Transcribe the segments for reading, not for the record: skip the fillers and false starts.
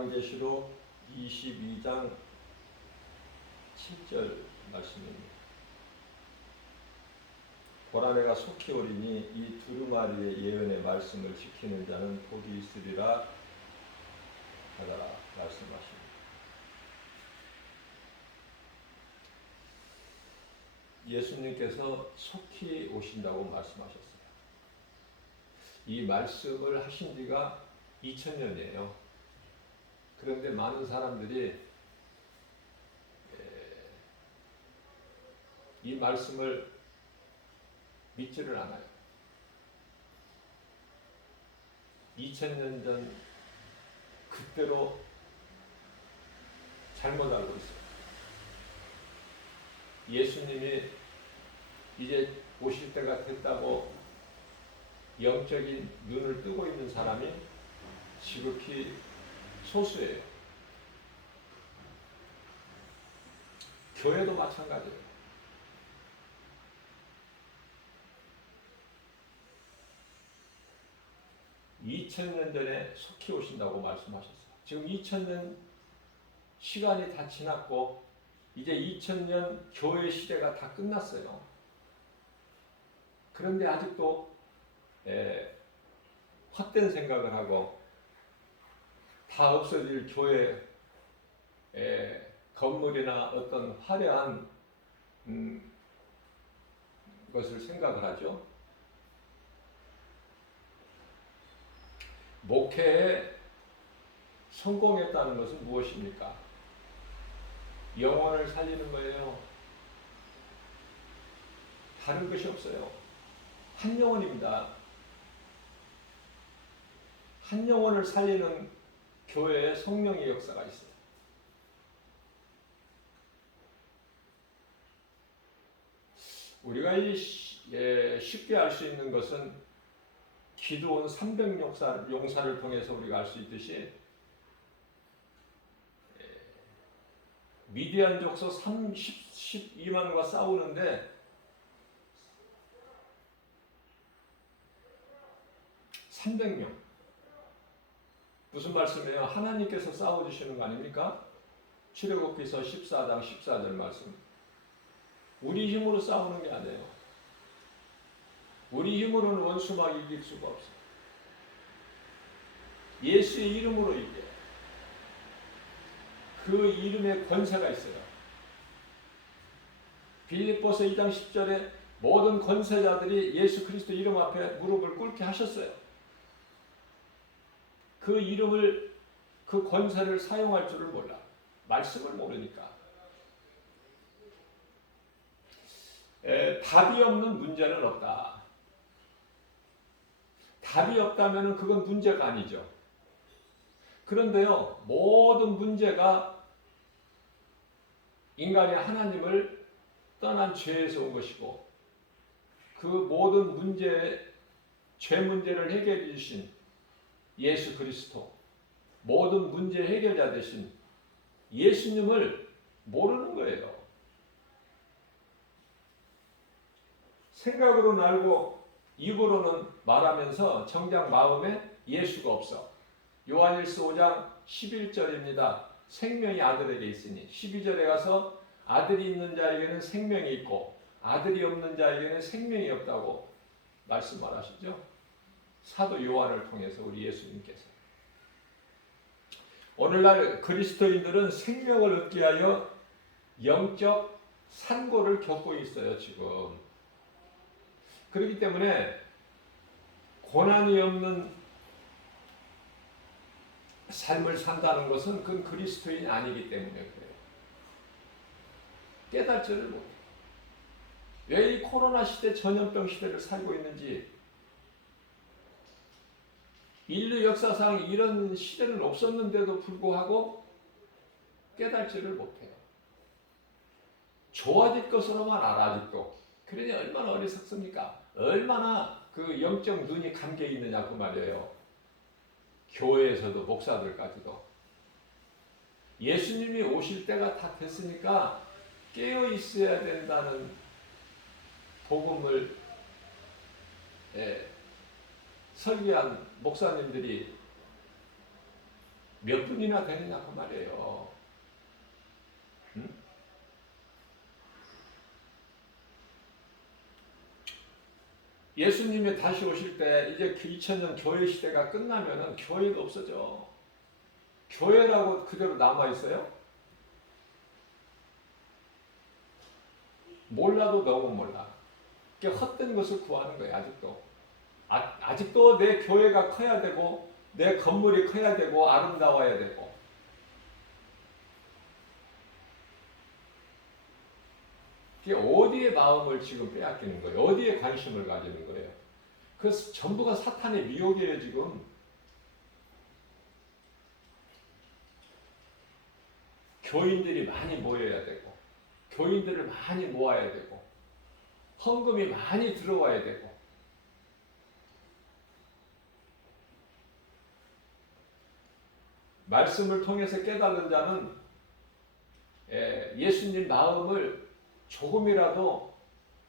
요한계시록 22장 7절 말씀입니다. 보라 내가 속히 오리니 이 두루마리의 예언의 말씀을 지키는 자는 복이 있으리라 하더라 말씀하십니다. 예수님께서 속히 오신다고 말씀하셨어요. 이 말씀을 하신 지가 2000년이에요. 그런데 많은 사람들이 이 말씀을 믿지를 않아요. 2000년 전 그때로 잘못 알고 있어요. 예수님이 이제 오실 때가 됐다고 영적인 눈을 뜨고 있는 사람이 지극히 소수예요. 교회도 마찬가지예요. 2000년 전에 속히 오신다고 말씀하셨어요. 지금 2000년 시간이 다 지났고 이제 2000년 교회 시대가 다 끝났어요. 그런데 아직도 헛된 생각을 하고 다 없어질 교회 건물이나 어떤 화려한 것을 생각을 하죠. 목회에 성공했다는 것은 무엇입니까? 영혼을 살리는 거예요. 다른 것이 없어요. 한 영혼입니다. 한 영혼을 살리는 교회에 성령의 역사가 있어요. 우리가 쉽게 알 수 있는 것은 기도원 300용사를 통해서 우리가 알 수 있듯이 미디안 족속 12만과 싸우는데 300명. 무슨 말씀이에요? 하나님께서 싸워주시는 거 아닙니까? 출애굽기서 14장 14절 말씀. 우리 힘으로 싸우는 게 아니에요. 우리 힘으로는 원수 막 이길 수가 없어요. 예수의 이름으로 이겨요. 그 이름에 권세가 있어요. 빌립보서 2장 10절에 모든 권세자들이 예수 그리스도 이름 앞에 무릎을 꿇게 하셨어요. 그 이름을, 그 권세를 사용할 줄을 몰라. 말씀을 모르니까. 답이 없는 문제는 없다. 답이 없다면 그건 문제가 아니죠. 그런데요, 모든 문제가 인간이 하나님을 떠난 죄에서 온 것이고, 그 모든 죄 문제를 해결해 주신 예수 그리스도, 모든 문제 해결자 되신 예수님을 모르는 거예요. 생각으로는 알고 입으로는 말하면서 정작 마음에 예수가 없어. 요한일서 5장 11절입니다. 생명이 아들에게 있으니 12절에 가서 아들이 있는 자에게는 생명이 있고 아들이 없는 자에게는 생명이 없다고 말씀하시죠. 사도 요한을 통해서 우리 예수님께서. 오늘날 그리스도인들은 생명을 얻기 위하여 영적 산고를 겪고 있어요, 지금. 그렇기 때문에 고난이 없는 삶을 산다는 것은 그건 그리스도인이 아니기 때문에 그래요. 깨닫지를 못해요. 왜 이 코로나 시대, 전염병 시대를 살고 있는지, 인류 역사상 이런 시대는 없었는데도 불구하고 깨닫지를 못해요. 좋아질 것으로만 알아, 아직도. 그러니 얼마나 어리석습니까? 얼마나 그 영적 눈이 감겨 있느냐 그 말이에요. 교회에서도 목사들까지도. 예수님이 오실 때가 다 됐으니까 깨어 있어야 된다는 복음을 설교한 목사님들이 몇 분이나 되느냐 그 말이에요. 응? 예수님이 다시 오실 때 이제 그 2000년 교회 시대가 끝나면은 교회도 없어져. 교회라고 그대로 남아있어요? 몰라도 너무 몰라. 헛된 것을 구하는 거예요, 아직도. 아직도 내 교회가 커야 되고, 내 건물이 커야 되고, 아름다워야 되고. 이게 어디에 마음을 지금 빼앗기는 거예요? 어디에 관심을 가지는 거예요? 그래서 전부가 사탄의 미혹이에요, 지금. 교인들이 많이 모여야 되고, 교인들을 많이 모아야 되고, 헌금이 많이 들어와야 되고, 말씀을 통해서 깨달은 자는 예수님 마음을 조금이라도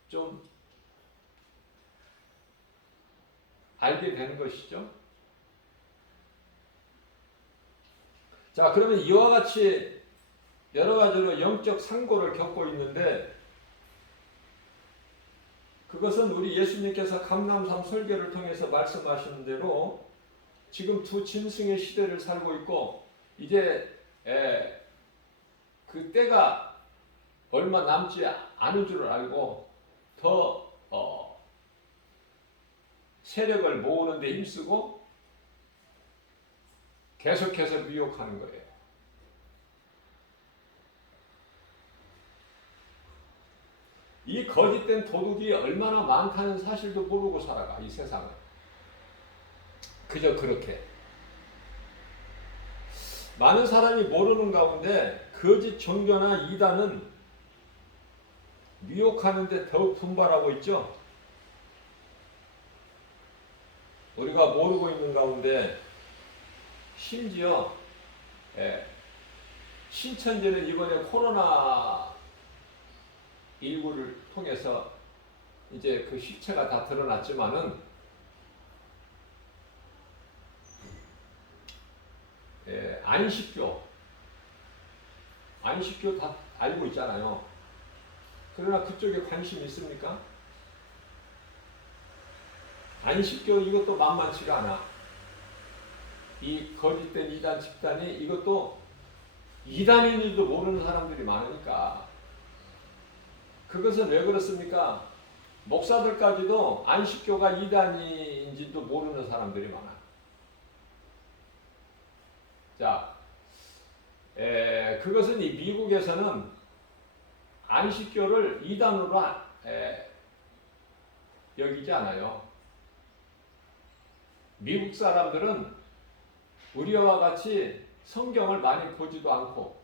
좀 알게 되는 것이죠. 자, 그러면 이와 같이 여러 가지로 영적 상고를 겪고 있는데, 그것은 우리 예수님께서 감람산 설교를 통해서 말씀하시는 대로 지금 두 짐승의 시대를 살고 있고, 이제 그 때가 얼마 남지 않은 줄 알고 더 세력을 모으는 데 힘쓰고 계속해서 미혹하는 거예요. 이 거짓된 도둑이 얼마나 많다는 사실도 모르고 살아가, 이 세상을. 그저 그렇게. 많은 사람이 모르는 가운데 거짓 종교나 이단은 미혹하는데 더욱 분발하고 있죠. 우리가 모르고 있는 가운데 심지어 신천지는 이번에 코로나 19를 통해서 이제 그 실체가 다 드러났지만은 안식교 다 알고 있잖아요. 그러나 그쪽에 관심이 있습니까? 안식교 이것도 만만치가 않아. 이 거짓된 이단 집단이 이것도 이단인지도 모르는 사람들이 많으니까. 그것은 왜 그렇습니까? 목사들까지도 안식교가 이단인지도 모르는 사람들이 많아요. 자, 그것은 이 미국에서는 안식교를 이단으로 여기지 않아요. 미국 사람들은 우리와 같이 성경을 많이 보지도 않고,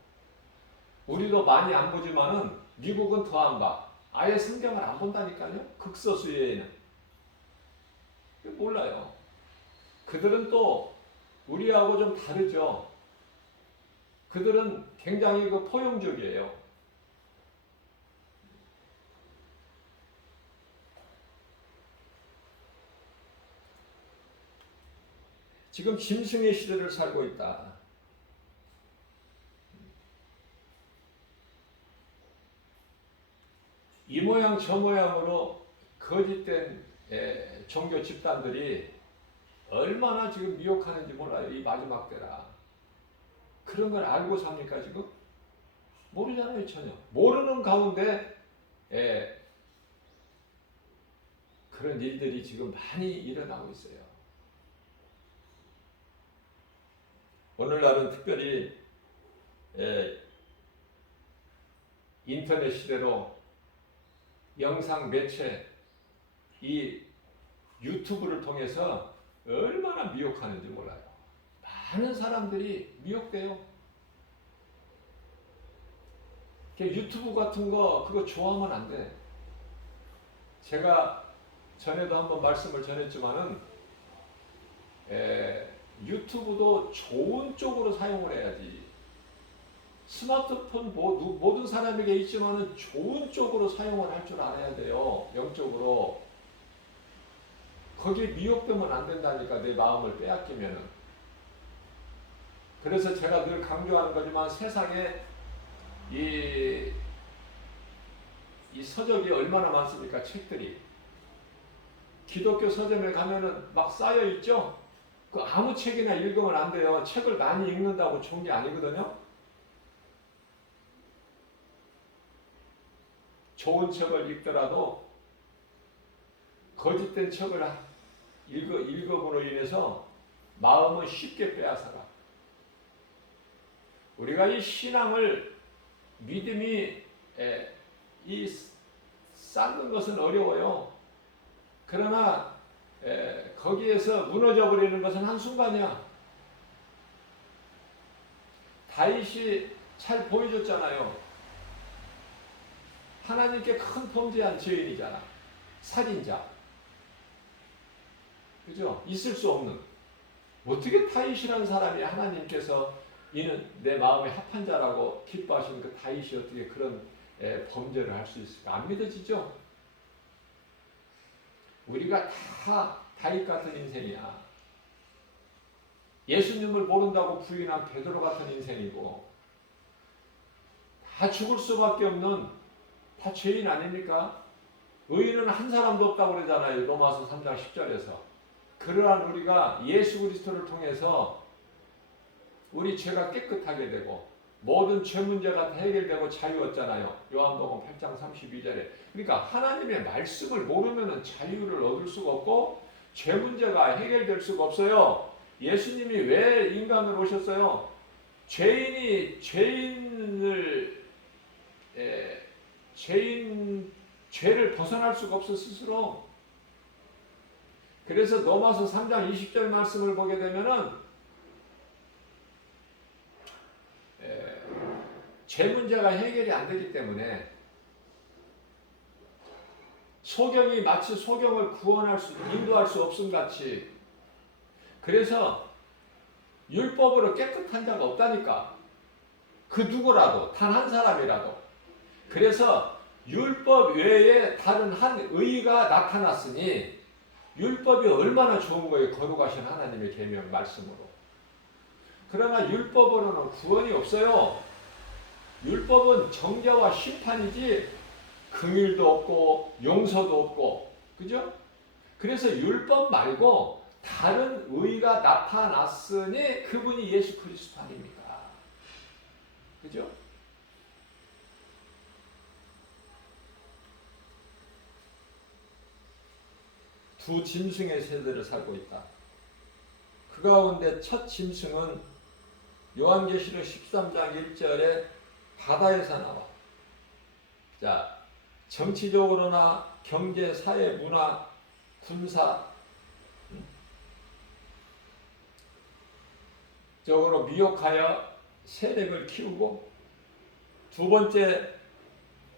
우리도 많이 안 보지만은 미국은 더 안 봐. 아예 성경을 안 본다니까요. 극소수 외에는. 몰라요. 그들은 또 우리하고 좀 다르죠. 그들은 굉장히 포용적이에요. 지금 짐승의 시대를 살고 있다. 이 모양 저 모양으로 거짓된 종교 집단들이 얼마나 지금 미혹하는지 몰라요. 이 마지막 때라. 그런 걸 알고 삽니까 지금? 모르잖아요. 전혀. 모르는 가운데 그런 일들이 지금 많이 일어나고 있어요. 오늘날은 특별히 인터넷 시대로 영상 매체, 이 유튜브를 통해서 얼마나 미혹하는지 몰라요. 많은 사람들이 미혹돼요. 유튜브 같은 거 그거 좋아하면 안 돼. 제가 전에도 한번 말씀을 전했지만은 유튜브도 좋은 쪽으로 사용을 해야지. 스마트폰 모든 사람에게 있지만은 좋은 쪽으로 사용을 할 줄 알아야 돼요. 영적으로. 거기에 미혹되면 안 된다니까, 내 마음을 빼앗기면은. 그래서 제가 늘 강조하는 거지만 세상에 이 서적이 얼마나 많습니까? 책들이. 기독교 서점에 가면은 막 쌓여 있죠? 그 아무 책이나 읽으면 안 돼요. 책을 많이 읽는다고 좋은 게 아니거든요. 좋은 책을 읽더라도 거짓된 책을 읽음으로 인해서 마음은 쉽게 빼앗아가. 우리가 이 신앙을 믿음이 쌓는 것은 어려워요. 그러나 거기에서 무너져 버리는 것은 한순간이야. 다윗이 잘 보여줬잖아요. 하나님께 큰 범죄한 죄인이잖아. 살인자. 그죠? 있을 수 없는. 어떻게 다윗이라는 사람이 하나님께서 이는 내 마음에 합한 자라고 기뻐하시는 그 다윗이 어떻게 그런 범죄를 할 수 있을까? 안 믿어지죠? 우리가 다 다윗 같은 인생이야. 예수님을 모른다고 부인한 베드로 같은 인생이고, 다 죽을 수밖에 없는 다 죄인 아닙니까? 의인은 한 사람도 없다고 그러잖아요. 로마서 3장 10절에서. 그러한 우리가 예수 그리스도를 통해서 우리 죄가 깨끗하게 되고 모든 죄 문제가 해결되고 자유 얻잖아요. 요한복음 8장 32절에. 그러니까 하나님의 말씀을 모르면 자유를 얻을 수가 없고 죄 문제가 해결될 수가 없어요. 예수님이 왜 인간으로 오셨어요? 죄인이 죄를 벗어날 수가 없어 스스로. 그래서 로마서 3장 20절 말씀을 보게 되면은 죄 문제가 해결이 안 되기 때문에 소경이 마치 소경을 인도할 수 없음 같이, 그래서 율법으로 깨끗한 자가 없다니까. 그 누구라도, 단 한 사람이라도. 그래서 율법 외에 다른 한 의가 나타났으니 율법이 얼마나 좋은 거예요. 거룩하신 하나님의 계명 말씀으로. 그러나 율법으로는 구원이 없어요. 율법은 정죄와 심판이지 긍휼도 없고 용서도 없고, 그죠? 그래서 율법 말고 다른 의가 나타났으니 그분이 예수 그리스도 아닙니까? 그죠? 두 짐승의 세대를 살고 있다. 그 가운데 첫 짐승은 요한계시록 13장 1절에 바다에서 나와. 자, 정치적으로나 경제, 사회, 문화, 군사 적으로 미혹하여 세력을 키우고, 두 번째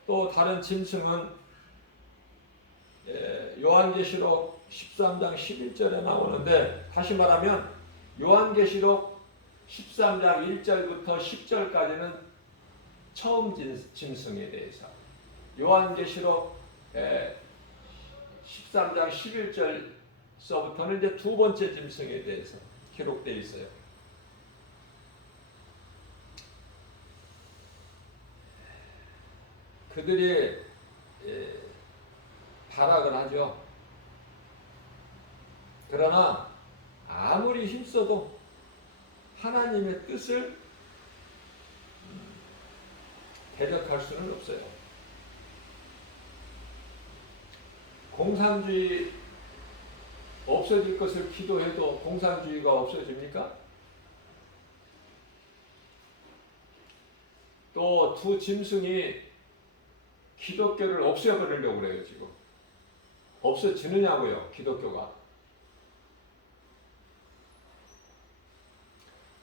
또 다른 짐승은 요한계시록 13장 11절에 나오는데, 다시 말하면 요한계시록 13장 1절부터 10절까지는 처음 짐승에 대해서, 요한계시록 13장 11절서부터는 이제 두 번째 짐승에 대해서 기록되어 있어요. 그들이 타락을 하죠. 그러나 아무리 힘써도 하나님의 뜻을 대적할 수는 없어요. 공산주의 없어질 것을 기도해도 공산주의가 없어집니까? 또 두 짐승이 기독교를 없애버리려고 그래요. 지금 없어지느냐고요. 기독교가.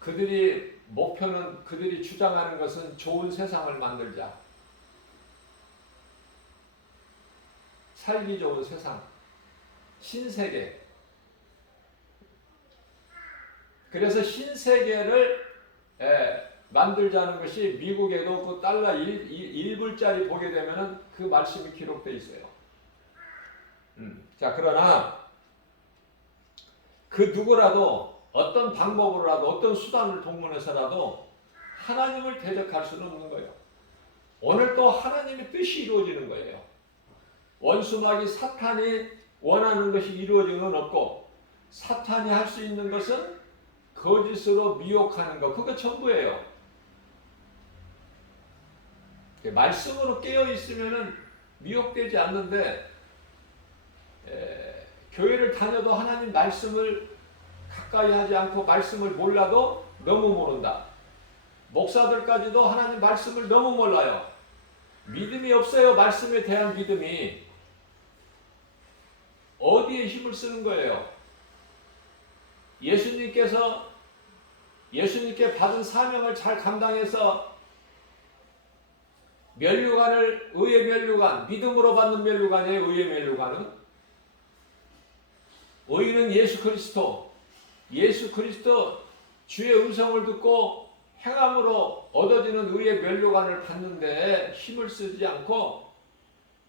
그들이 목표는, 그들이 주장하는 것은 좋은 세상을 만들자, 살기 좋은 세상, 신세계. 그래서 신세계를 만들자는 것이, 미국에도 그 달러 1불짜리 보게 되면은 그 말씀이 기록되어 있어요. 자, 그러나 그 누구라도 어떤 방법으로라도 어떤 수단을 동원해서라도 하나님을 대적할 수는 없는 거예요. 오늘 또 하나님의 뜻이 이루어지는 거예요. 원수마귀 사탄이 원하는 것이 이루어지는 없고 사탄이 할 수 있는 것은 거짓으로 미혹하는 것, 그거 전부예요. 말씀으로 깨어 있으면은 미혹되지 않는데 교회를 다녀도 하나님 말씀을 가까이 하지 않고 말씀을 몰라도 너무 모른다. 목사들까지도 하나님 말씀을 너무 몰라요. 믿음이 없어요. 말씀에 대한 믿음이. 어디에 힘을 쓰는 거예요? 예수님께 받은 사명을 잘 감당해서 면류관을, 의의 면류관, 믿음으로 받는 면류관이에요. 의의 면류관은. 의는 예수 그리스도 주의 음성을 듣고 행함으로 얻어지는 의의 면류관을 받는데 힘을 쓰지 않고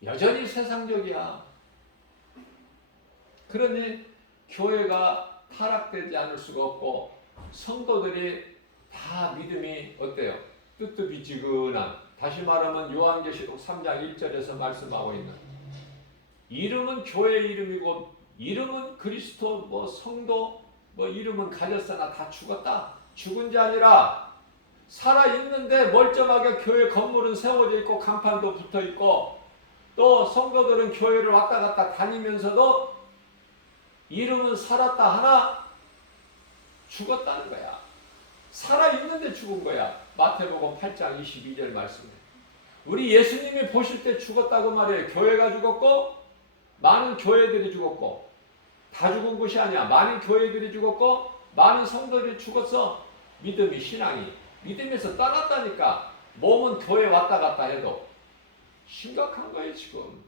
여전히 세상적이야. 그러니 교회가 타락되지 않을 수가 없고 성도들이 다 믿음이 어때요? 뜨뜻미지근한, 다시 말하면 요한계시록 3장 1절에서 말씀하고 있는, 이름은 교회 이름이고 이름은 그리스도 성도 이름은 가졌으나 다 죽었다. 죽은 자 아니라 살아있는데 멀쩡하게 교회 건물은 세워져 있고 간판도 붙어 있고 또 성도들은 교회를 왔다 갔다 다니면서도 이름은 살았다 하나 죽었다는 거야. 살아있는데 죽은 거야. 마태복음 8장 22절 말씀에. 우리 예수님이 보실 때 죽었다고 말해요. 교회가 죽었고 많은 교회들이 죽었고, 다 죽은 것이 아니야. 많은 교회들이 죽었고 많은 성도들이 죽었어. 신앙이 믿음에서 떠났다니까. 몸은 교회 왔다 갔다 해도 심각한 거예요 지금.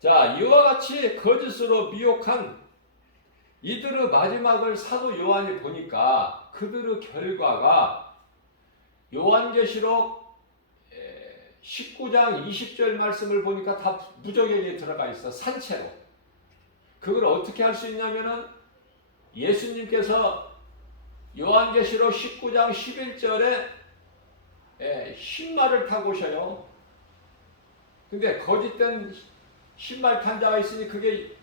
자, 이와 같이 거짓으로 미혹한 이들의 마지막을 사도 요한이 보니까 그들의 결과가 요한계시록 19장 20절 말씀을 보니까 다 무적행에 들어가 있어. 산채로. 그걸 어떻게 할 수 있냐면은 예수님께서 요한계시록 19장 11절에 흰말을 타고 오셔요. 근데 거짓된 흰말 탄 자가 있으니 그게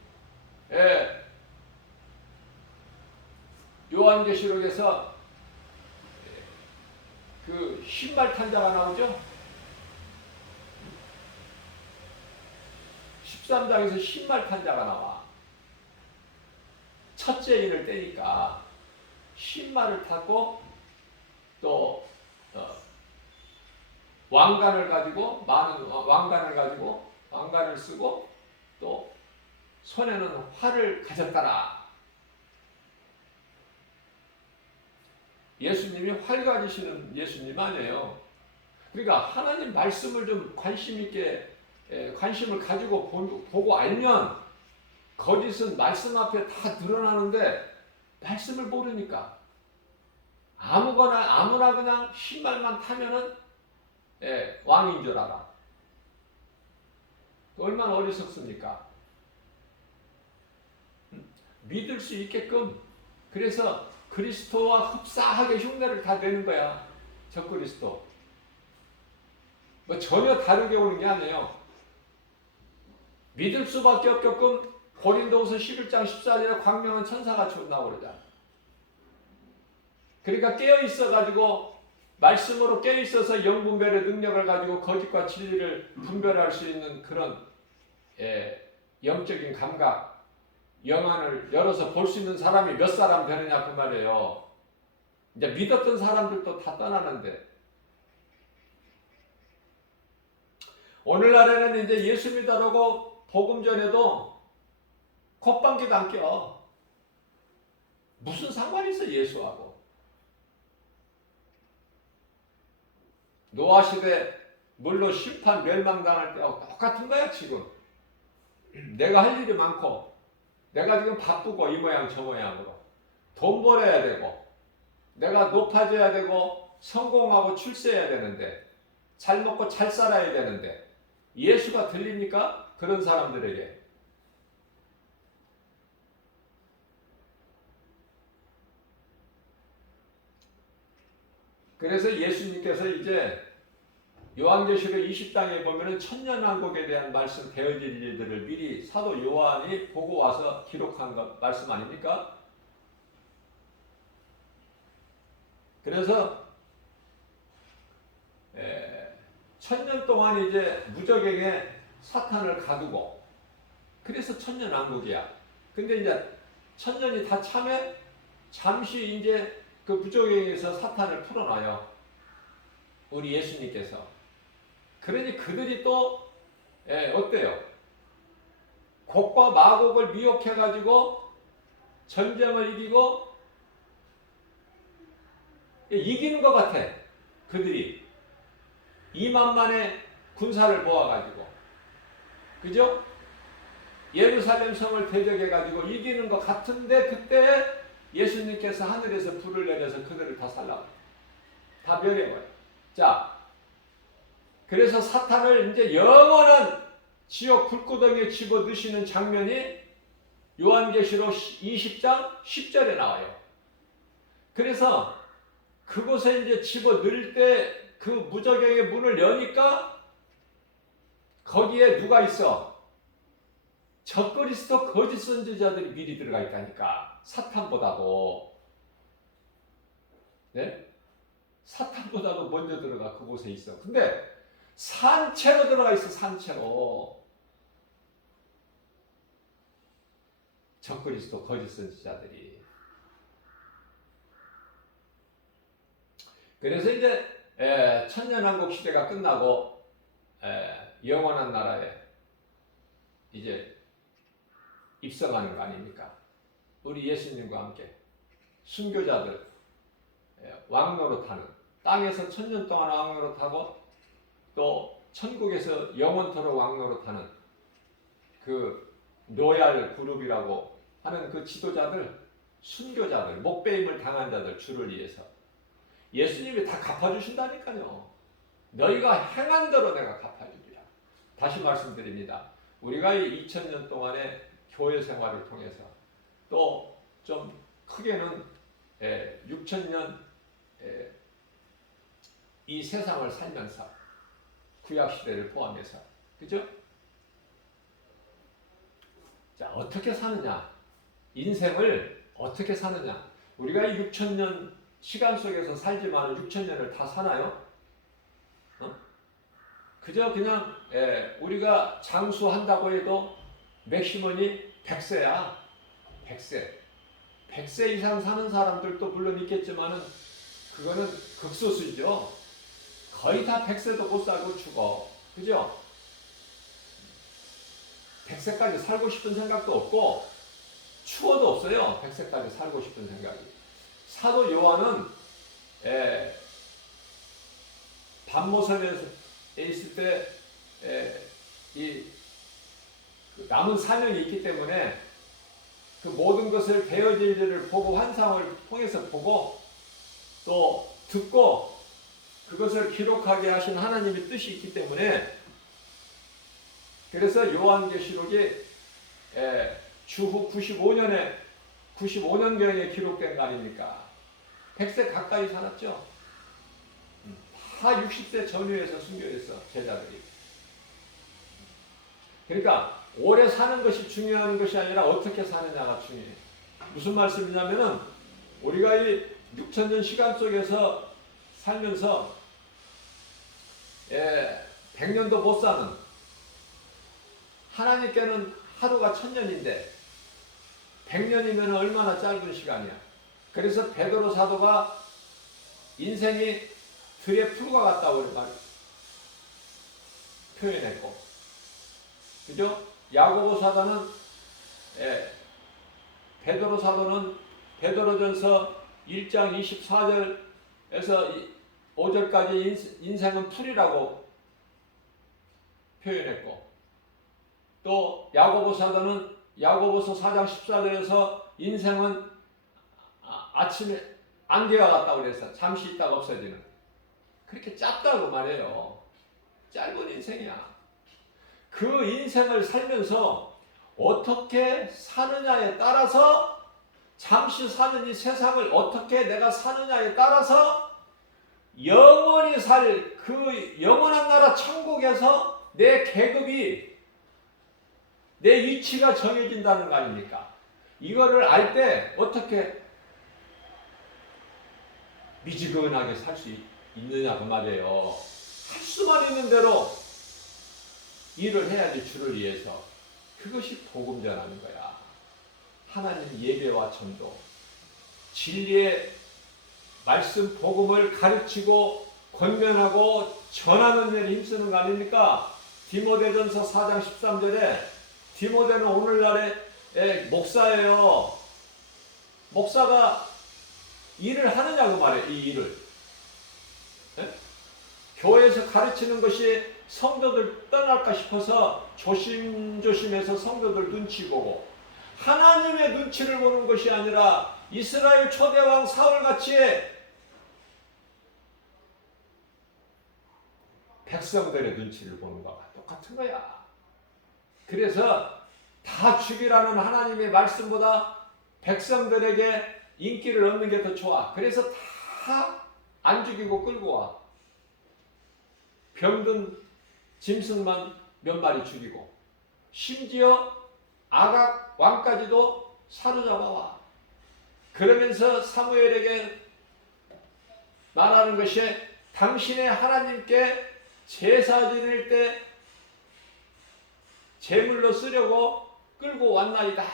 요한계시록에서 그 흰말 탄 자가 나오죠. 13장에서 흰말 탄 자가 나와. 첫째 인을 떼니까 흰말을 타고 또 왕관을 가지고 왕관을 쓰고 또 손에는 활을 가졌더라. 예수님이 활 가지시는 예수님 아니에요. 그러니까 하나님 말씀을 좀 관심을 가지고 보고 알면 거짓은 말씀 앞에 다 드러나는데 말씀을 모르니까 아무나 그냥 흰말만 타면은 왕인 줄 알아. 얼마나 어리석습니까? 믿을 수 있게끔. 그래서 그리스도와 흡사하게 흉내를 다 내는 거야. 저 그리스도. 전혀 다르게 오는 게 아니에요. 믿을 수밖에 없게끔 고린도후서 11장 14절에 광명한 천사같이 온다고 그러잖아. 그러니까 깨어있어가지고 말씀으로 깨어있어서 영분별의 능력을 가지고 거짓과 진리를 분별할 수 있는 그런 영적인 감각, 영안을 열어서 볼 수 있는 사람이 몇 사람 되느냐 그 말이에요. 이제 믿었던 사람들도 다 떠나는데 오늘날에는 이제 예수 믿으라고 복음 전에도 콧방귀도 안 껴. 무슨 상관이 있어 예수하고. 노아 시대 물로 심판 멸망당할 때하고 똑같은 거야 지금. 내가 할 일이 많고 내가 지금 바쁘고 이 모양 저 모양으로 돈 벌어야 되고 내가 높아져야 되고 성공하고 출세해야 되는데 잘 먹고 잘 살아야 되는데 예수가 들립니까? 그런 사람들에게. 그래서 예수님께서 이제 요한계시록 20장에 보면은 천년왕국에 대한 말씀 되어질 일들을 미리 사도 요한이 보고 와서 기록한 것 말씀 아닙니까? 그래서 천년 동안 이제 무적에게 사탄을 가두고 그래서 천년왕국이야. 근데 이제 천년이 다 차면 잠시 이제 그 무적에게서 사탄을 풀어놔요. 우리 예수님께서. 그러니 그들이 또 어때요? 곡과 마곡을 미혹해가지고 전쟁을 이기고 이기는 것 같아. 그들이 2만만의 군사를 모아가지고 그죠? 예루살렘 성을 대적해가지고 이기는 것 같은데 그때 예수님께서 하늘에서 불을 내려서 그들을 다 살라고 다 멸해버려요. 자, 그래서 사탄을 이제 영원한 지옥 불구덩이에 집어넣으시는 장면이 요한계시록 20장 10절에 나와요. 그래서 그곳에 이제 집어넣을 때 그 무저갱의 문을 여니까 거기에 누가 있어? 적그리스도 거짓 선지자들이 미리 들어가 있다니까. 사탄보다도. 네? 사탄보다도 먼저 들어가 그곳에 있어. 근데 산채로 들어가 있어. 산채로. 적그리스도 거짓 선지자들이. 그래서 이제 천년왕국 시대가 끝나고 영원한 나라에 이제 입성하는 거 아닙니까? 우리 예수님과 함께 순교자들 왕노릇하는 땅에서 천년 동안 왕노릇하고 또 천국에서 영원토록 왕노릇하는 그 로얄 그룹이라고 하는 그 지도자들, 순교자들, 목배임을 당한 자들 주를 위해서 예수님이 다 갚아주신다니까요. 너희가 행한 대로 내가 갚아주리라. 다시 말씀드립니다. 우리가 이 2000년 동안의 교회 생활을 통해서 또 좀 크게는 6000년 이 세상을 살면서 구약시대를 포함해서 그죠? 자, 어떻게 사느냐? 인생을 어떻게 사느냐? 우리가 이 6000년 시간 속에서 살지만 6000년을 다 사나요? 그저 그냥 우리가 장수한다고 해도 맥시멈이 100세야. 100세. 100세 이상 사는 사람들도 물론 있겠지만은 그거는 극소수죠. 거의 다 100세도 못 살고 죽어. 그죠? 100세까지 살고 싶은 생각도 없고 추워도 없어요. 100세까지 살고 싶은 생각이. 사도 요한은 밤모섬에 있을 때 이 남은 사명이 있기 때문에 그 모든 것을 되어질 일을 보고 환상을 통해서 보고 또 듣고 그것을 기록하게 하신 하나님의 뜻이 있기 때문에 그래서 요한계시록이 주후 95년경에 기록된 거 아닙니까? 100세 가까이 살았죠. 다 60세 전후에서 순교했어, 제자들이. 그러니까 오래 사는 것이 중요한 것이 아니라 어떻게 사느냐가 중요해. 무슨 말씀이냐면은 우리가 이 6000년 시간 속에서 살면서 100년도 못 사는 하나님께는 하루가 1000년인데 100년이면 얼마나 짧은 시간이야. 그래서 베드로 사도가 인생이 들의 풀과 같다고 표현했고, 그죠? 야고보 사도는 베드로 사도는 베드로전서 1장 24절에서 5절까지 인생은 풀이라고 표현했고, 또 야고보 사도는 야고보서 4장 14절에서 인생은 아침에 안개와 같다고 그랬어. 잠시 있다가 없어지는. 그렇게 짧다고 말해요. 짧은 인생이야. 그 인생을 살면서 어떻게 사느냐에 따라서 잠시 사는 이 세상을 어떻게 내가 사느냐에 따라서 영원히 살 그 영원한 나라 천국에서 내 계급이, 내 위치가 정해진다는 거 아닙니까? 이거를 알 때 어떻게 미지근하게 살 수 있느냐 그 말이에요. 할 수만 있는 대로 일을 해야지, 주를 위해서. 그것이 복음 전하는 거야. 하나님 예배와 전도, 진리의 말씀 복음을 가르치고 권면하고 전하는 일에 힘쓰는 거 아닙니까? 디모데전서 4장 13절에 디모데는 오늘날의 목사예요. 목사가 일을 하느냐고 말해. 이 일을 교회에서 가르치는 것이 성도들 떠날까 싶어서 조심조심해서 성도들 눈치 보고, 하나님의 눈치를 보는 것이 아니라 이스라엘 초대왕 사울같이 백성들의 눈치를 보는 것과 똑같은 거야. 그래서 다 죽이라는 하나님의 말씀보다 백성들에게 인기를 얻는 게 더 좋아. 그래서 다 안 죽이고 끌고 와. 병든 짐승만 몇 마리 죽이고, 심지어 아각 왕까지도 사로잡아 와. 그러면서 사무엘에게 말하는 것이, 당신의 하나님께 제사 지낼 때 제물로 쓰려고 끌고 왔나이다.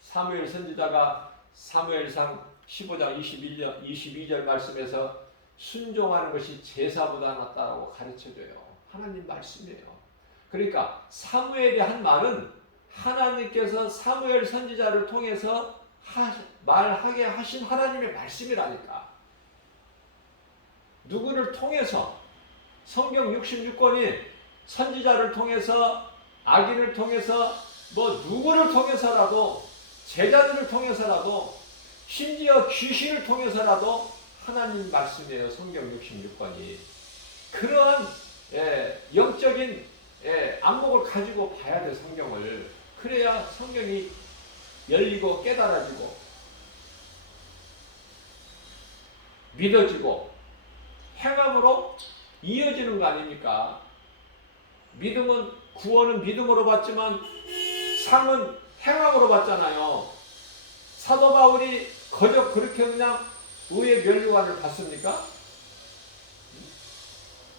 사무엘 선지자가 사무엘상 15장 22절 말씀에서 순종하는 것이 제사보다 낫다라고 가르쳐줘요. 하나님 말씀이에요. 그러니까 사무엘이 한 말은 하나님께서 사무엘 선지자를 통해서 말하게 하신 하나님의 말씀이라니까. 누구를 통해서, 성경 66권이 선지자를 통해서, 악인을 통해서, 누구를 통해서라도, 제자들을 통해서라도, 심지어 귀신을 통해서라도 하나님 말씀이에요. 성경 66권이. 그러한 영적인 안목을 가지고 봐야 돼, 성경을. 그래야 성경이 열리고 깨달아지고 믿어지고 행함으로 이어지는 거 아닙니까? 믿음은, 구원은 믿음으로 받지만 상은 행함으로 받잖아요. 사도 바울이 거저 그렇게 그냥 의의 면류관을 받습니까?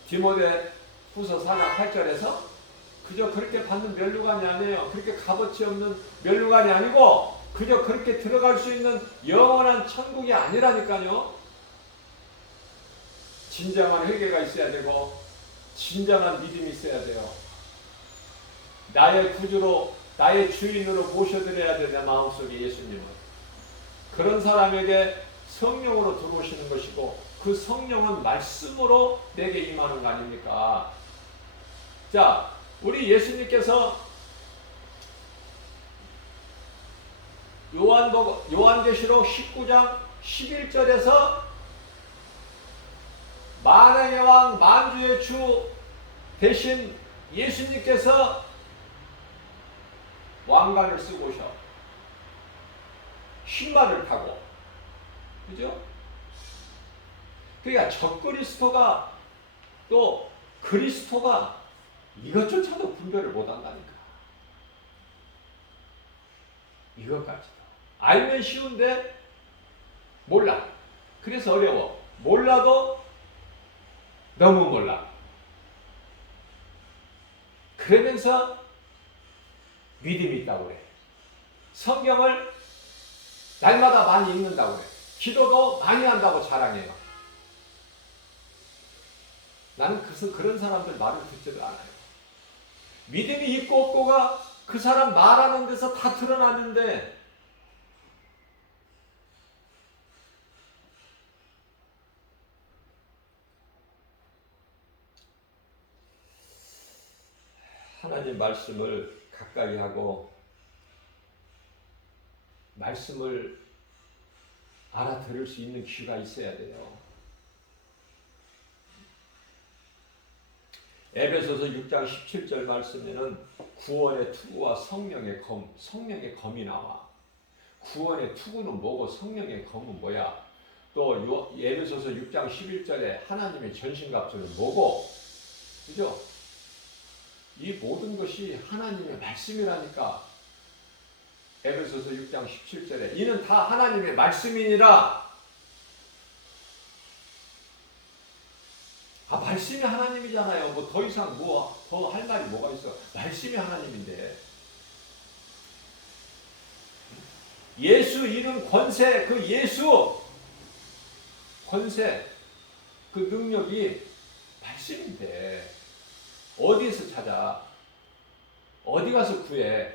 디모데 후서 4장 8절에서 그저 그렇게 받는 면류관이 아니에요. 그렇게 값어치 없는 면류관이 아니고 그저 그렇게 들어갈 수 있는 영원한 천국이 아니라니까요. 진정한 회개가 있어야 되고 진정한 믿음이 있어야 돼요. 나의 구주로, 나의 주인으로 모셔드려야 돼, 내 마음속에 예수님은. 그런 사람에게 성령으로 들어오시는 것이고, 그 성령은 말씀으로 내게 임하는 거 아닙니까? 자, 우리 예수님께서 요한계시록 19장 11절에서 만왕의 왕 만주의 주 대신 예수님께서 왕관을 쓰고 오셔. 흰말을 타고. 그죠? 그러니까 적그리스도가 또 그리스도가 이것조차도 분별을 못한다니까. 이것까지도. 알면 쉬운데 몰라. 그래서 어려워. 몰라도 너무 몰라. 그러면서 믿음이 있다고 그래. 성경을 날마다 많이 읽는다고 그래. 기도도 많이 한다고 자랑해요. 나는 그런 사람들 말을 듣지를 않아요. 믿음이 있고 없고가 그 사람 말하는 데서 다 드러나는데, 하나님 말씀을 가까이 하고 말씀을 알아들을 수 있는 귀가 있어야 돼요. 에베소서 6장 17절 말씀에는 구원의 투구와 성령의 검이 나와. 구원의 투구는 뭐고 성령의 검은 뭐야? 또 에베소서 6장 11절에 하나님의 전신갑주는 뭐고? 그죠? 이 모든 것이 하나님의 말씀이라니까. 에베소서 6장 17절에 이는 다 하나님의 말씀이니라. 말씀이 하나님이잖아요. 뭐 더 이상 뭐 더 할 말이 뭐가 있어? 말씀이 하나님인데. 예수 이름 권세, 그 예수 권세, 그 능력이 말씀인데 어디에서 찾아? 어디 가서 구해?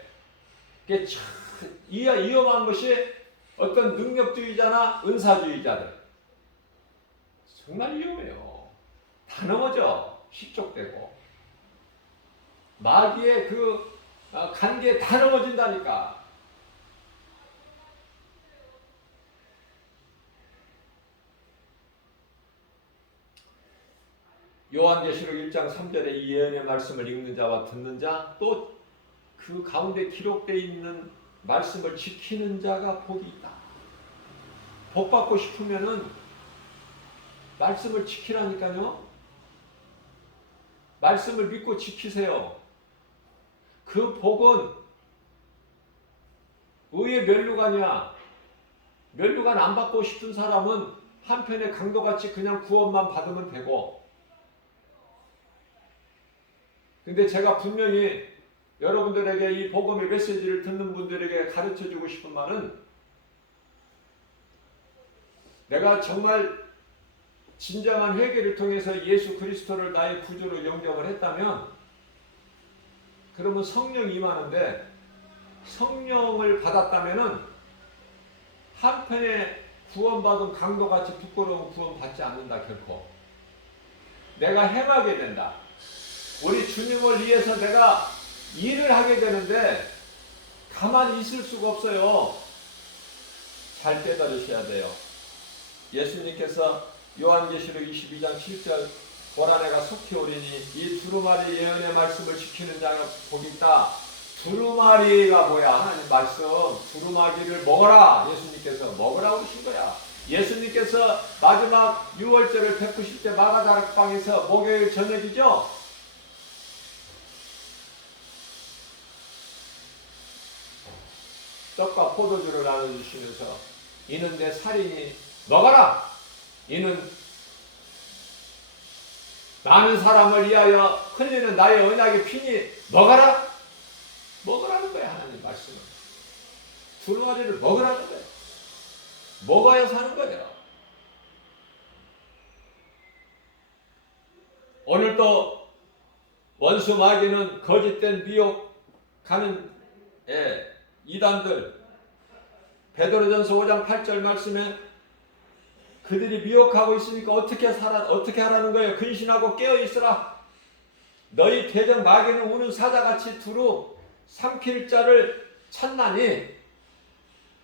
이게 참 위험한 것이 어떤 능력주의자나 은사주의자들. 정말 위험해요. 다 넘어져. 실족되고 마귀의 그 관계에 다 넘어진다니까. 요한계시록 1장 3절에 이 예언의 말씀을 읽는 자와 듣는 자, 또 그 가운데 기록되어 있는 말씀을 지키는 자가 복이 있다. 복 받고 싶으면은 말씀을 지키라니까요. 말씀을 믿고 지키세요. 그 복은 의의 면류관이야. 면류관 안 받고 싶은 사람은 한편의 강도같이 그냥 구원만 받으면 되고, 근데 제가 분명히 여러분들에게 이 복음의 메시지를 듣는 분들에게 가르쳐주고 싶은 말은, 내가 정말 진정한 회개를 통해서 예수 그리스도를 나의 구주로 영접을 했다면, 그러면 성령이 임하는데, 성령을 받았다면은 한편에 구원받은 강도같이 부끄러운 구원 받지 않는다. 결코 내가 행하게 된다. 우리 주님을 위해서 내가 일을 하게 되는데 가만히 있을 수가 없어요. 잘 깨달으셔야 돼요. 예수님께서 요한계시록 22장 7절 보라 내가 속히 오리니 이 두루마리 예언의 말씀을 지키는 자가 복이 있다. 두루마리가 뭐야? 하나님 말씀. 두루마리를 먹어라. 예수님께서 먹으라고 하신 거야. 예수님께서 마지막 6월절을 190째 마가다락방에서 목요일 저녁이죠? 떡과 포도주를 나눠주시면서 이는 내 살이니 먹어라. 이는 많은 사람을 위하여 흘리는 나의 언약의 피니 먹어라. 먹으라는 거야. 하나님 말씀은 두루마리를 먹으라는 거야. 먹어야 사는 거예요. 오늘도 원수 마귀는 거짓된 미혹하는 이단들, 베드로전서 5장 8절 말씀에 그들이 미혹하고 있으니까 어떻게 하라는 거예요? 근신하고 깨어있으라. 너희 대적 마귀는 우는 사자같이 두루 삼킬 자를 찾나니.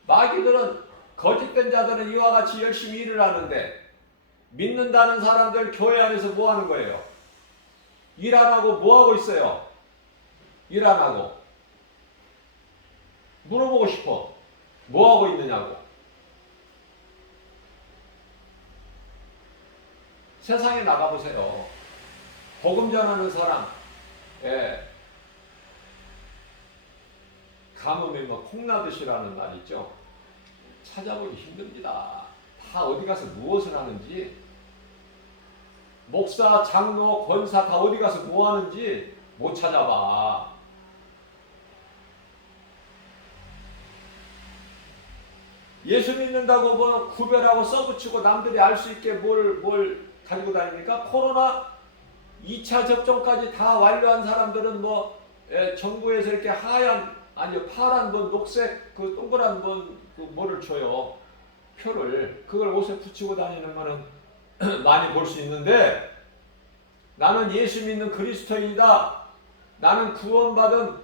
마귀들은, 거짓된 자들은 이와 같이 열심히 일을 하는데, 믿는다는 사람들 교회 안에서 뭐 하는 거예요? 일 안 하고 뭐 하고 있어요? 일 안 하고. 물어보고 싶어. 뭐 하고 있느냐고. 세상에 나가보세요. 복음 전하는 사람, 가뭄에 뭐 콩나듯이라는 말 있죠. 찾아보기 힘듭니다. 다 어디 가서 무엇을 하는지, 목사, 장로, 권사 다 어디 가서 뭐 하는지 못 찾아봐. 예수 믿는다고 뭐 구별하고 써붙이고 남들이 알 수 있게 뭘 가지고 다닙니까? 코로나 2차 접종까지 다 완료한 사람들은 뭐 정부에서 이렇게 파란 녹색 그 동그란 그 뭐를 줘요. 표를. 그걸 옷에 붙이고 다니는 거는 많이 볼 수 있는데, 나는 예수 믿는 그리스도인이다. 나는 구원받은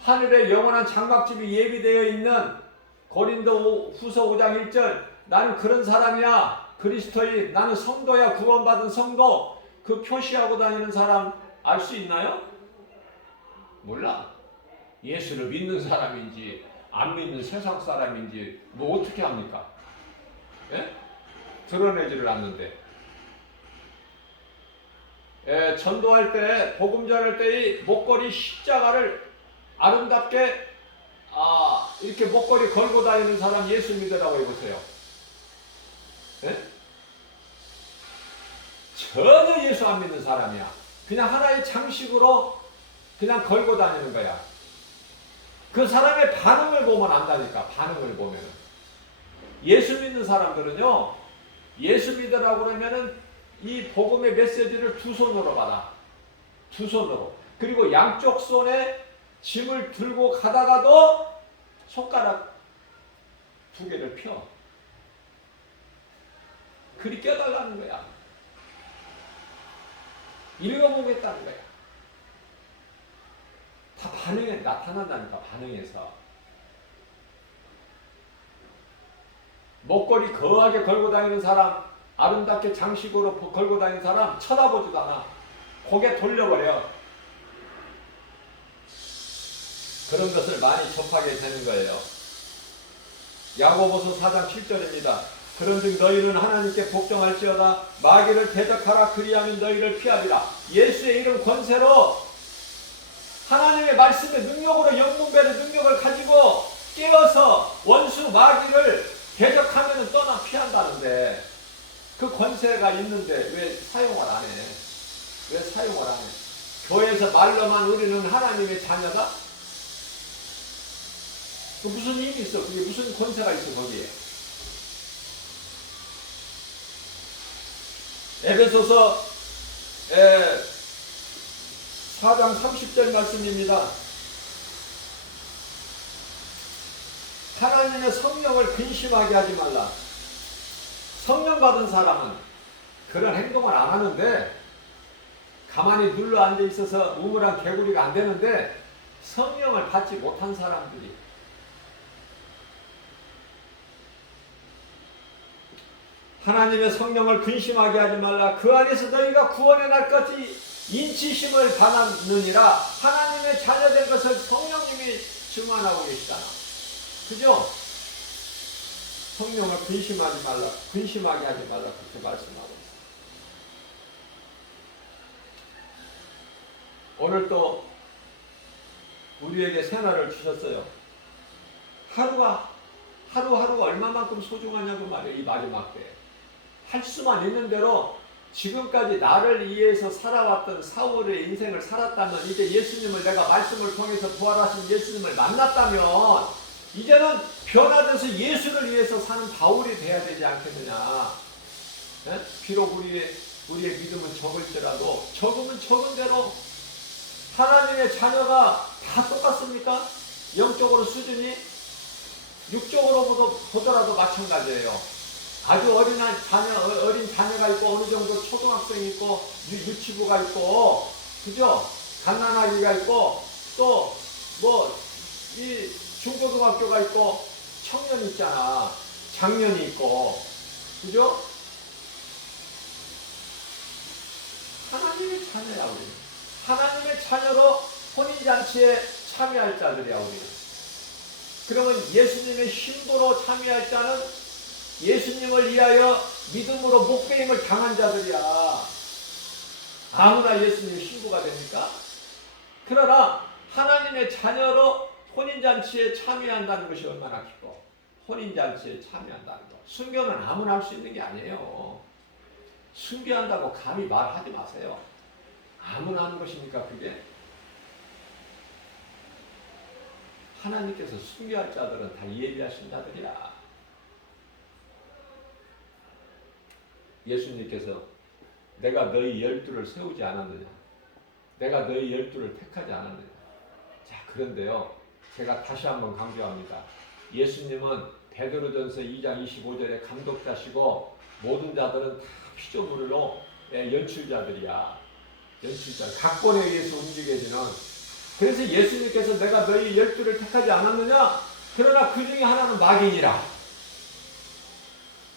하늘의 영원한 장막집이 예비되어 있는 고린도 후서 5장 1절 나는 그런 사람이야. 그리스도인. 나는 성도야. 구원받은 성도. 그 표시하고 다니는 사람 알 수 있나요? 몰라. 예수를 믿는 사람인지 안 믿는 세상 사람인지 뭐 어떻게 합니까? 예? 드러내지를 않는데, 전도할 때, 복음 전할 때의 목걸이 십자가를 아름답게 이렇게 목걸이 걸고 다니는 사람 예수 믿으라고 해보세요. 네? 전혀 예수 안 믿는 사람이야. 그냥 하나의 장식으로 그냥 걸고 다니는 거야. 그 사람의 반응을 보면 안다니까. 반응을 보면은. 예수 믿는 사람들은요, 예수 믿으라고 그러면은 이 복음의 메시지를 두 손으로 받아. 두 손으로. 그리고 양쪽 손에 짐을 들고 가다가도 손가락 두 개를 펴. 그리 껴달라는 거야. 읽어보겠다는 거야. 다 반응에 나타난다니까. 반응에서. 목걸이 거하게 걸고 다니는 사람, 아름답게 장식으로 걸고 다니는 사람 쳐다보지도 않아. 고개 돌려버려. 그런 것을 많이 접하게 되는 거예요. 야고보서 4장 7절입니다. 그런즉 너희는 하나님께 복종할지어다. 마귀를 대적하라. 그리하면 너희를 피하리라. 예수의 이름 권세로, 하나님의 말씀의 능력으로, 영분별의 능력을 가지고 깨어서 원수 마귀를 대적하면 떠나 피한다는데, 그 권세가 있는데 왜 사용을 안 해? 왜 사용을 안 해? 교회에서 말로만 우리는 하나님의 자녀다? 그 무슨 힘이 있어? 그게 무슨 권세가 있어 거기에? 에베소서 4장 30절 말씀입니다. 하나님의 성령을 근심하게 하지 말라. 성령 받은 사람은 그런 행동을 안 하는데, 가만히 눌러 앉아 있어서 우물한 개구리가 안 되는데, 성령을 받지 못한 사람들이, 하나님의 성령을 근심하게 하지 말라. 그 안에서 너희가 구원의 날까지 인치심을 받았느니라. 하나님의 자녀된 것을 성령님이 증언하고 계시잖아. 그죠? 성령을 근심하지 말라. 근심하게 하지 말라. 그렇게 말씀하고 있어요. 오늘 또 우리에게 새날을 주셨어요. 하루하루가 얼마만큼 소중하냐고 말이에요. 이 마지막 때. 할 수만 있는 대로 지금까지 나를 위해서 살아왔던 사울의 인생을 살았다면, 이제 예수님을, 내가 말씀을 통해서 부활하신 예수님을 만났다면, 이제는 변화돼서 예수를 위해서 사는 바울이 돼야 되지 않겠느냐. 네? 비록 우리의 믿음은 적을지라도 적으면 적은 대로 하나님의 자녀가 다 똑같습니까? 영적으로 수준이? 육적으로 보더라도 마찬가지예요. 아주 어린 자녀가 있고, 어느 정도 초등학생이 있고, 유치부가 있고, 그죠? 갓난아기가 있고, 또 이 중고등학교가 있고, 청년이 있잖아. 장년이 있고, 그죠? 하나님의 자녀야, 우리. 하나님의 자녀로 혼인잔치에 참여할 자들이야, 우리. 그러면 예수님의 신부로 참여할 자는 예수님을 위하여 믿음으로 목배임을 당한 자들이야. 아무나 예수님 신부가 됩니까? 그러나 하나님의 자녀로 혼인잔치에 참여한다는 것이 얼마나 기뻐. 혼인잔치에 참여한다는 것. 순교는 아무나 할 수 있는 게 아니에요. 순교한다고 감히 말하지 마세요. 아무나 하는 것입니까 그게? 하나님께서 순교할 자들은 다 예비하신 자들이야. 예수님께서 내가 너희 12를 세우지 않았느냐? 내가 너희 12를 택하지 않았느냐? 자, 그런데요, 제가 다시 한번 강조합니다. 예수님은 베드로전서 2장 25절에 감독자시고, 모든 자들은 다 피조물로 연출자들이야. 연출자. 각본에 의해서 움직여지는. 그래서 예수님께서 내가 너희 12를 택하지 않았느냐? 그러나 그 중에 하나는 마귀니라.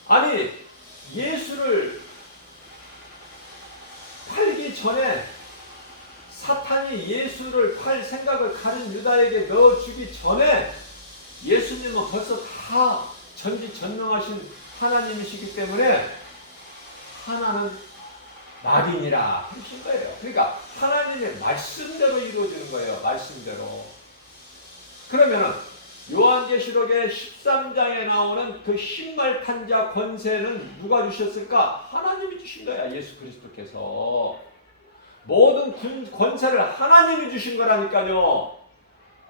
아니, 예수를 팔기 전에 사탄이 예수를 팔 생각을 가진 유다에게 넣어주기 전에 예수님은 벌써 다 전지전능하신 하나님이시기 때문에 하나는 말이니라 하신 거예요. 그러니까 하나님의 말씀대로 이루어지는 거예요. 말씀대로. 그러면은 요한계시록의 13장에 나오는 그 신발 탄자 권세는 누가 주셨을까? 하나님이 주신 거야. 예수 그리스도께서. 모든 권세를 하나님이 주신 거라니까요.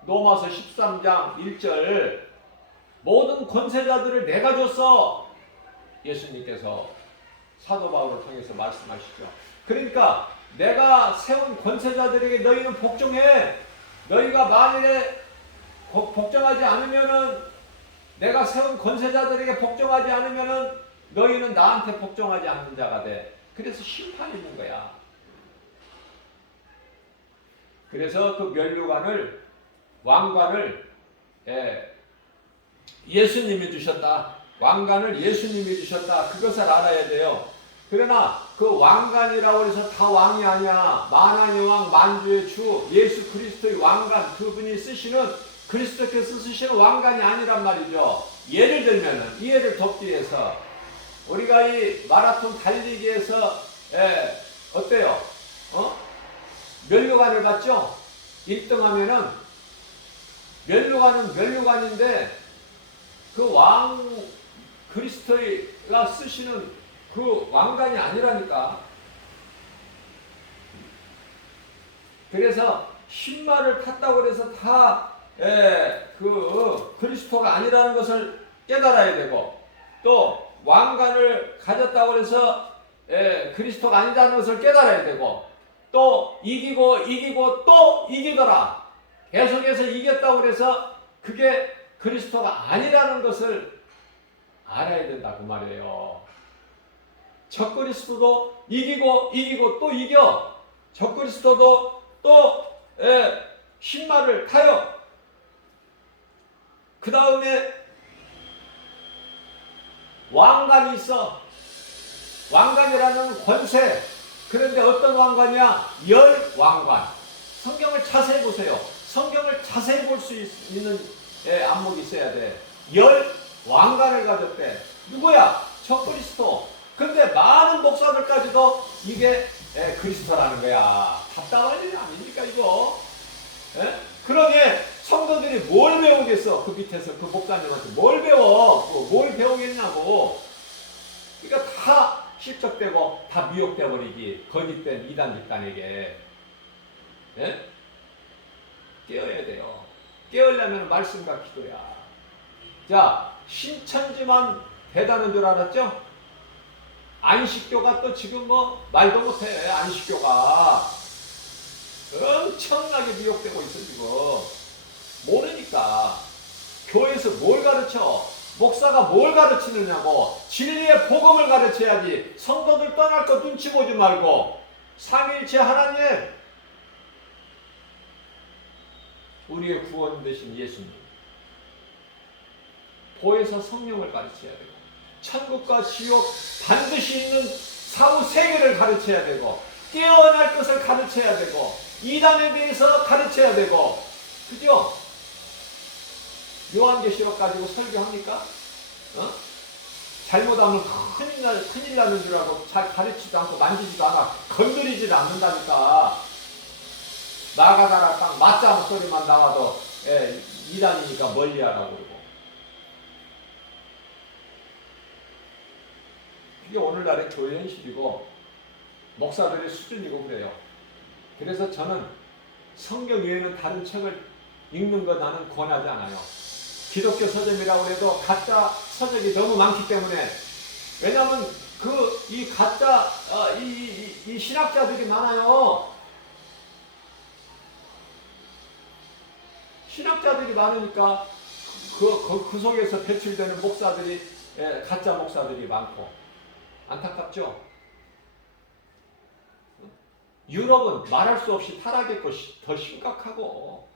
로마서 13장 1절 모든 권세자들을 내가 줬어. 예수님께서 사도 바울을 통해서 말씀하시죠. 그러니까 내가 세운 권세자들에게 너희는 복종해. 너희가 만일에 복종하지 않으면은, 내가 세운 권세자들에게 복종하지 않으면은 너희는 나한테 복종하지 않는 자가 돼. 그래서 심판이 있는 거야. 그래서 그 면류관을, 왕관을 예수님이 주셨다. 왕관을 예수님이 주셨다. 그것을 알아야 돼요. 그러나 그 왕관이라고 해서 다 왕이 아니야. 만왕의 왕, 만주의 주, 예수 그리스도의 왕관, 그분이 쓰시는, 그리스도께서 쓰시는 왕관이 아니란 말이죠. 예를 들면은, 이해를 돕기 위해서 우리가 이 마라톤 달리기에서 어때요? 면류관을 받죠? 1등 하면은 면류관은 면류관인데 그 왕 그리스도가 쓰시는 그 왕관이 아니라니까. 그래서 신발을 탔다고 해서 다 그 그리스도가 아니라는 것을 깨달아야 되고, 또 왕관을 가졌다고 해서 그리스도가 아니라는 것을 깨달아야 되고, 또 이기고 또 이기더라. 계속해서 이겼다고 해서 그게 그리스도가 아니라는 것을 알아야 된다 그 말이에요. 적그리스도도 이기고 또 이겨. 적그리스도도 또 신발을 타요. 그 다음에 왕관이 있어. 왕관이라는 권세. 그런데 어떤 왕관이야? 열 왕관. 성경을 자세히 보세요. 성경을 자세히 볼 수 있는 안목이 있어야 돼. 열 왕관을 가졌대. 누구야? 적그리스도. 근데 많은 목사들까지도 이게 그리스도라는 거야. 답답한 일이 아닙니까 이거? 그러니 성도들이 뭘 배우겠어? 그 밑에서 그 목사님한테 뭘 배워? 뭘 배우겠냐고. 그러니까 다 실적되고 다 미혹돼 버리기. 거짓된 이단 집단에게. 깨어야 돼요. 깨우려면 말씀과 기도야. 자, 신천지만 대단한 줄 알았죠? 안식교가 또 지금 뭐 말도 못해. 안식교가 엄청나게 미혹되고 있어 지금. 모르니까. 교회에서 뭘 가르쳐? 목사가 뭘 가르치느냐고. 진리의 복음을 가르쳐야지. 성도들 떠날 거 눈치 보지 말고. 삼위일체 하나님, 우리의 구원 되신 예수님, 보혜사 성령을 가르쳐야 되고, 천국과 지옥 반드시 있는 사후 세계를 가르쳐야 되고, 깨어날 것을 가르쳐야 되고, 이단에 대해서 가르쳐야 되고. 그죠? 요한계시록 가지고 설교합니까? 잘못하면 큰일 나는 줄 알고 잘 가르치지도 않고 만지지도 않아. 건드리지도 않는다니까. 나가다라 딱 맞자는 소리만 나와도 이단이니까 멀리하라고 그러고. 이게 오늘날의 교회 현실이고 목사들의 수준이고 그래요. 그래서 저는 성경 외에는 다른 책을 읽는 거 나는 권하지 않아요. 기독교 서점이라고 해도 가짜 서적이 너무 많기 때문에. 왜냐하면 이 가짜 이 신학자들이 많아요. 신학자들이 많으니까 그 속에서 배출되는 목사들이 가짜 목사들이 많고. 안타깝죠? 유럽은 말할 수 없이 타락의 것이 더 심각하고,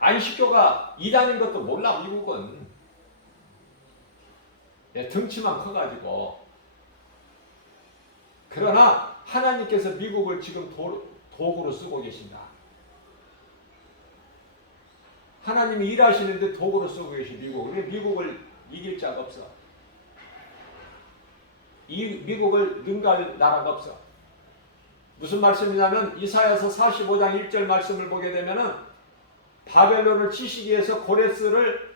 안식교가 이단인 것도 몰라 미국은. 등치만 커가지고. 그러나 하나님께서 미국을 지금 도구로 쓰고 계신다. 하나님이 일하시는데 도구로 쓰고 계신 미국. 미국을 이길 자가 없어. 이 미국을 능가할 나라가 없어. 무슨 말씀이냐면 이사야서 45장 1절 말씀을 보게 되면은 바벨론을 치시기 위해서 고레스를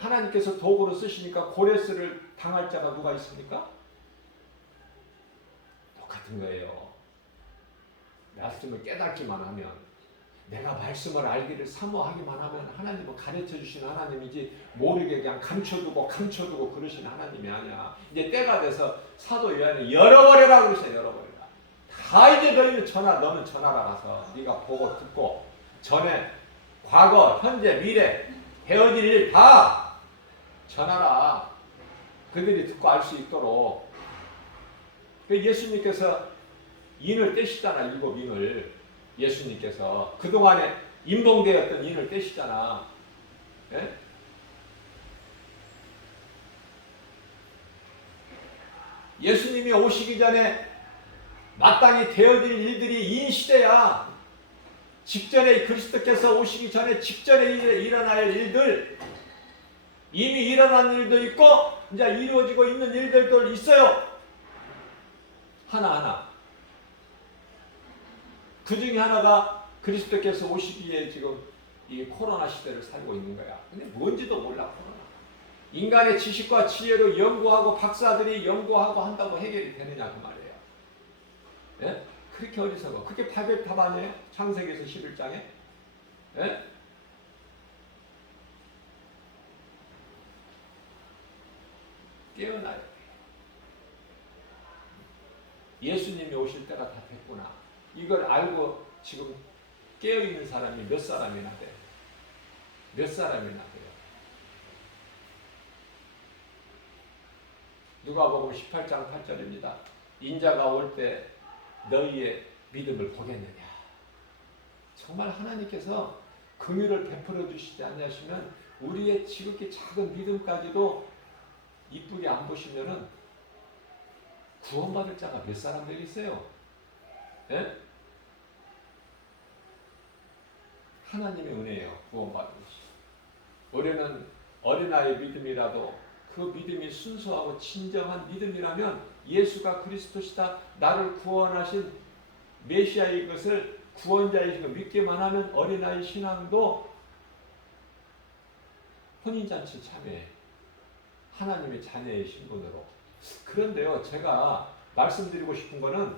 하나님께서 도구로 쓰시니까 고레스를 당할 자가 누가 있습니까? 똑같은 거예요. 말씀을 깨닫기만 하면, 내가 말씀을 알기를 사모하기만 하면 하나님은 가르쳐 주시는 하나님이지 모르게 그냥 감춰두고 그러시는 하나님이 아니야. 이제 때가 돼서 사도 요한이 열어버려라 그러세요. 열어버려라. 다 이제 너희는 너는 전하라 가서 네가 보고 듣고 전에 과거, 현재, 미래 헤어질 일 다 전하라. 그들이 듣고 알 수 있도록. 예수님께서 인을 떼시잖아. 일곱 인을. 예수님께서 그동안에 임봉되었던 인을 떼시잖아. 예? 예수님이 오시기 전에 마땅히 되어질 일들이 인시대야. 직전에 그리스도께서 오시기 전에 직전에 일어날 일들, 이미 일어난 일도 있고 이제 이루어지고 있는 일들도 있어요. 하나하나. 그 중에 하나가 그리스도께서 오시기에 지금 이 코로나 시대를 살고 있는 거야. 근데 뭔지도 몰라, 코로나. 인간의 지식과 지혜로 연구하고 박사들이 연구하고 한다고 해결이 되느냐 그 말이에요. 예? 그렇게 어리석어. 그게 답 아니에요? 창세기에서 11장에. 예? 깨어나요. 예수님이 오실 때가 다 됐구나. 이걸 알고 지금 깨어있는 사람이 몇 사람이나 돼요? 몇 사람이나 돼요? 누가복음 18장 8절입니다. 인자가 올 때 너희의 믿음을 보겠느냐. 정말 하나님께서 긍휼을 베풀어 주시지 않으시면 우리의 지극히 작은 믿음까지도 이쁘게 안 보시면은 구원받을 자가 몇 사람 되겠어요? 예? 하나님의 은혜예요. 구원받은 것이. 우리는 어린아이의 믿음이라도 그 믿음이 순수하고 진정한 믿음이라면 예수가 그리스도시다, 나를 구원하신 메시아의 것을 구원자의 것을 믿기만 하면 어린아이 신앙도 혼인잔치 참여해. 하나님의 자녀의 신분으로. 그런데요, 제가 말씀드리고 싶은 거는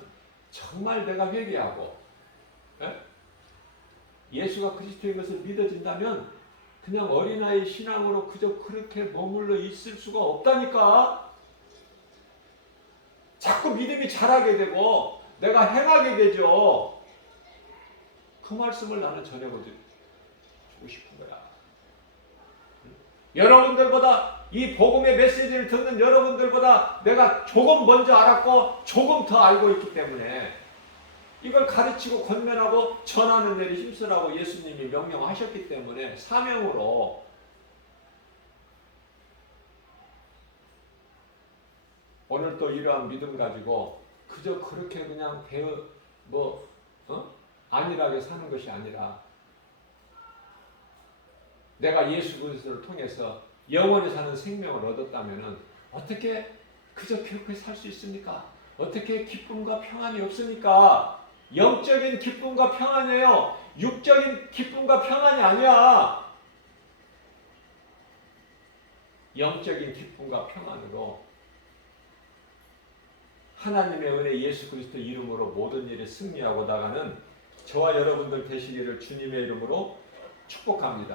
정말 내가 회개하고 예수가 그리스도인 것을 믿어진다면 그냥 어린아이 신앙으로 그저 그렇게 머물러 있을 수가 없다니까. 자꾸 믿음이 자라게 되고 내가 행하게 되죠. 그 말씀을 나는 전해주고 싶은 거야. 여러분들보다 이 복음의 메시지를 듣는 여러분들보다 내가 조금 먼저 알았고 조금 더 알고 있기 때문에 이걸 가르치고 권면하고 전하는 일에 힘쓰라고 예수님이 명령하셨기 때문에 사명으로 오늘 또 이러한 믿음 가지고 그저 그렇게 그냥 안일하게 사는 것이 아니라 내가 예수 그리스도를 통해서 영원히 사는 생명을 얻었다면은 어떻게 그저 그렇게 살 수 있습니까? 어떻게 기쁨과 평안이 없습니까? 영적인 기쁨과 평안이에요. 육적인 기쁨과 평안이 아니야. 영적인 기쁨과 평안으로 하나님의 은혜 예수 그리스도 이름으로 모든 일에 승리하고 나가는 저와 여러분들 되시기를 주님의 이름으로 축복합니다.